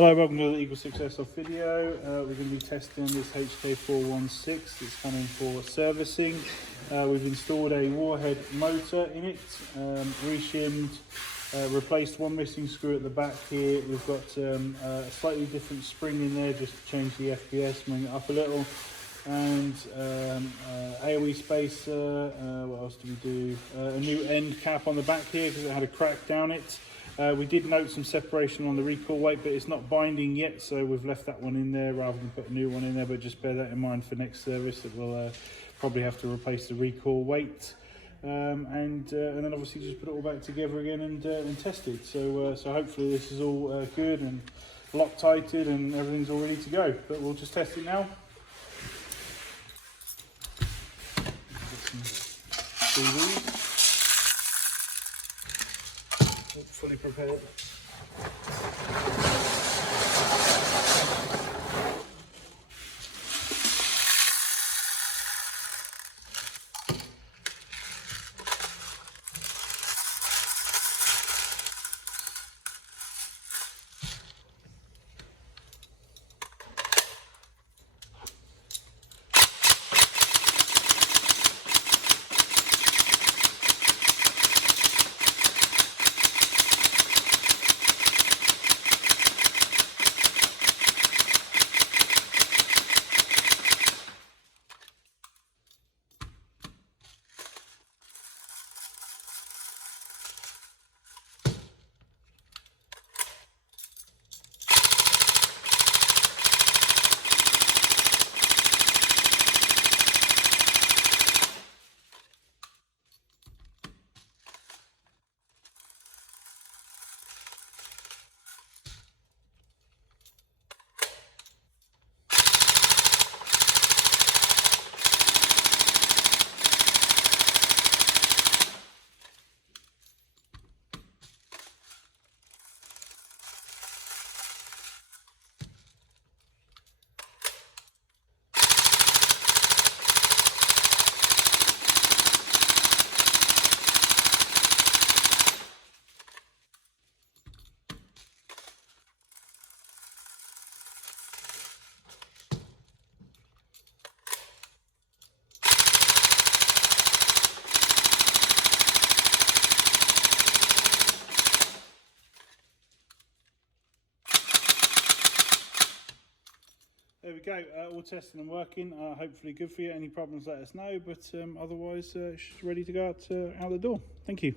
Hello, welcome to the EagleSix Airsoft video. We're going to be testing this HK416. It's coming for servicing. We've installed a Warhead motor in it, reshimmed, replaced one missing screw at the back here. We've got a slightly different spring in there just to change the FPS, bring it up a little. And AOE Spacer, what else did we do? A new end cap on the back here because it had a crack down it. We did note some separation on the recoil weight, but it's not binding yet, so we've left that one in there rather than put a new one in there, but just bear that in mind for next service that we'll probably have to replace the recoil weight. And then obviously just put it all back together again and test it. So hopefully this is all good and Loctited and everything's all ready to go, but we'll just test it now. Fully prepared. There we go, all testing and working, hopefully good for you. Any problems let us know, but otherwise it's ready to go out the door. Thank you.